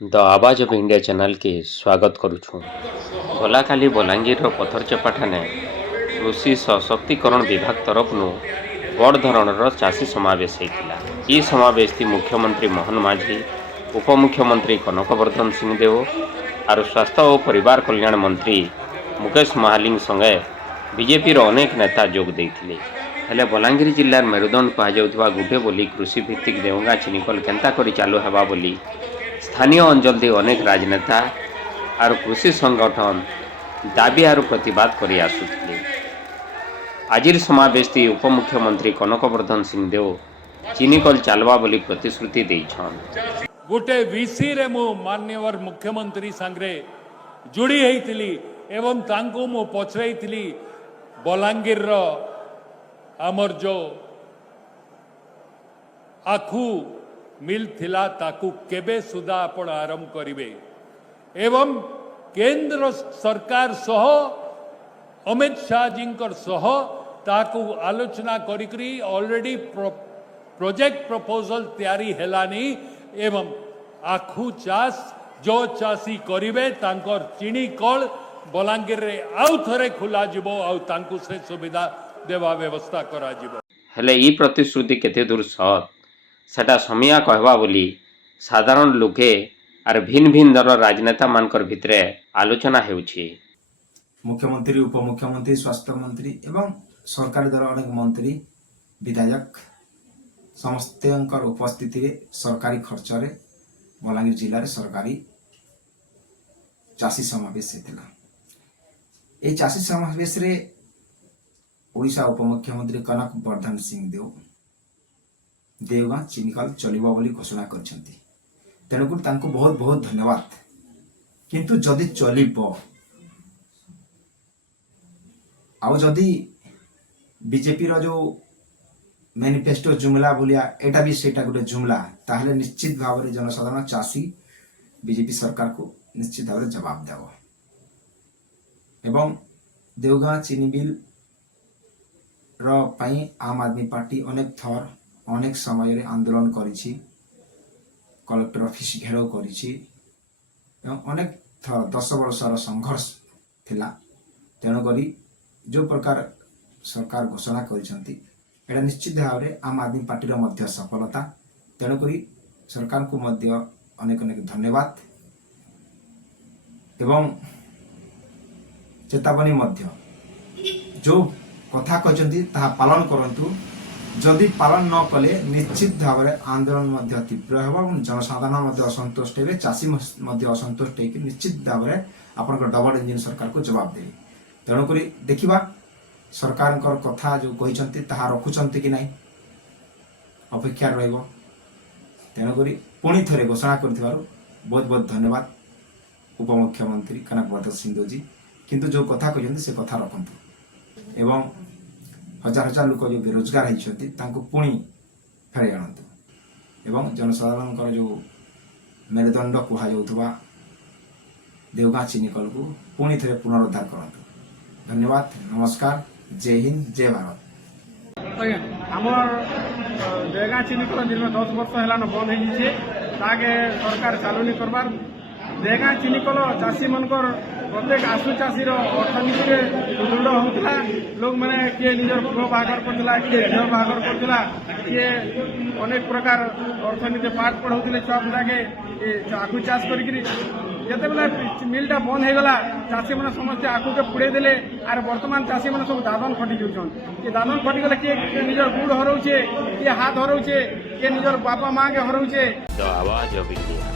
The आवाज of India channel के स्वागत करुछु। गला काली बलांगीर पथरचेपाठाने कृषि सशक्तिकरण विभाग तरफ बड़ धरणर चाषी समावेश होता। यह समावेश मुख्यमंत्री मोहन माझी, उपमुख्यमंत्री कनकवर्धन सिंहदेव और स्वास्थ्य और परिवार कल्याण मंत्री मुकेश महालिंग संगे बीजेपी अनेक नेता जोग देते। हेले बलांगीर जिलार मेरुदंड कहुवा गुटे बोली कृषि भित्तिक देवगा चिनिकल केन्ता करी चालू हेबा बोली स्थानीय अंचल दे अनेक राजनेता और कृषि संगठन दाबी और प्रतिवाद करी आसुथिले। आजिर समावेश उपमुख्यमंत्री कनकवर्धन सिंहदेव चिनिकल चालवा बोली प्रतिश्रुति देइछन। गोटे वीसी रे मु माननीय मुख्यमंत्री संगे जोड़ी होइतिली एवं तांको मु पचराइतिली बलांगीर रो आमर जो आखु मिल थिला ताकू केबे सुधा आपण आरंभ करिवे एवं केंद्र सरकार सह अमित शाह जी सह ताकू आलोचना करी ऑलरेडी प्रोजेक्ट प्रपोजल तैयारी हेलानी एवं आखु चाष जो चाषी करिवे तांकर चीनी कल बलांगीर रे आउ थरे खुला जिवो आउ तांकु से सुविधा देवा व्यवस्था करा जिवो। हेले ई प्रतिश्रुति केते दूर सत सेटा समिया कहवा बोली साधारण लोके आर भिन्न भिन्न दल राजनेता मानकर भितरे आलोचना हेउछि। मुख्यमंत्री, उपमुख्यमंत्री, स्वास्थ्य मंत्री एवं सरकारी दल अनेक मंत्री विधायक समस्त उपस्थिति रे सरकारी खर्च रे बलांगीर जिले में सरकारी चाषी समावेश होता। ये चाषी समावेश रे ओडिशा उपमुख्यमंत्री कनकवर्धन सिंहदेव देवगां चिनिकल चलिबा बोली घोषणा करछंती। तेणुकर तांको बहुत बहुत धन्यवाद। किंतु जदि चलिबो आउ जदि बीजेपी रो जो मैनिफेस्टो जुमला बोलिया एटा भी सेटा गोटे जुमला ताहले निश्चित भाव में जनसाधारण चाषी बीजेपी सरकार को निश्चित भाव में जवाब देव। एवं देवगां चीनी बिल रो पई आम आदमी पार्टी अनेक थर अनेक समय रे आंदोलन करिछि, कलेक्टर ऑफिस घेराव करिछि एवं अनेक थर 10 वर्षर संघर्ष थिला। तेणु करी जो प्रकार सरकार घोषणा करिसंती एटा निश्चित भाव में आम आदमी पार्टी रो मध्य सफलता। तेणु करी सरकार को मध्य अनेक अनेक धन्यवाद एवं चेतावनी मध्य जो कथा कहते ताहा पालन करंतु। जदि पालन न कले निश्चित भाव में आंदोलन मध्य तीव्र होगा, जनसाधारण मध्य असंतुष्ट हे, चाषी मध्य असंतुष्ट हो निश्चित भाव में आपण डबल इंजिन सरकार को जवाब देवे। तेणुक देखा सरकार कथा जो कहते ताहा रखुंट कि नहीं अपेक्षा रहिबो। तेणुक पुणी थे घोषणा कर बहुत बहुत धन्यवाद उपमुख्यमंत्री कनकवर्धन सिंहदेव जी। किंतु जो कथा कहते से कथा रखु एवं हजार हजार लोक जो बेरोजगार होती पुणी फेर आणतु एवं जनसाधारण जो मेरुदंड कहुवा देवगां चिनिकल को पुणी थे पुनरुद्धार करंतु। धन्यवाद, नमस्कार, जय हिंद, जय भारत। आमर देवगां चिनिकल दीर्घ 10 वर्ष है बंद होके सरकार चालू नहीं करबार। देवगां चिनिकल चाषी मनकर प्रत्येक आसु चाषीर अर्थनीति सुदृढ़ होता। लोक मैंने किए निजर पुओ बाहागर करथिला, किए झील बाहागर करथिला, किए अनेक प्रकार अर्थनीति पाठ पढ़ाउथिले छुआ पिला के आखु चाष करिकरी जते बेला मिलटा बंद हो गला चाषी मैंने समस्त आखु के पुड़े देले। आर वर्तमान चाषी मैंने सब दादन खटी जाउछन। कि दादन खटी गले किए निजर गुड़ हरौछे, किए हाथ हरौछे, किए निजर बापा माँ के हरौछे। द आवाज ऑफ इंडिया।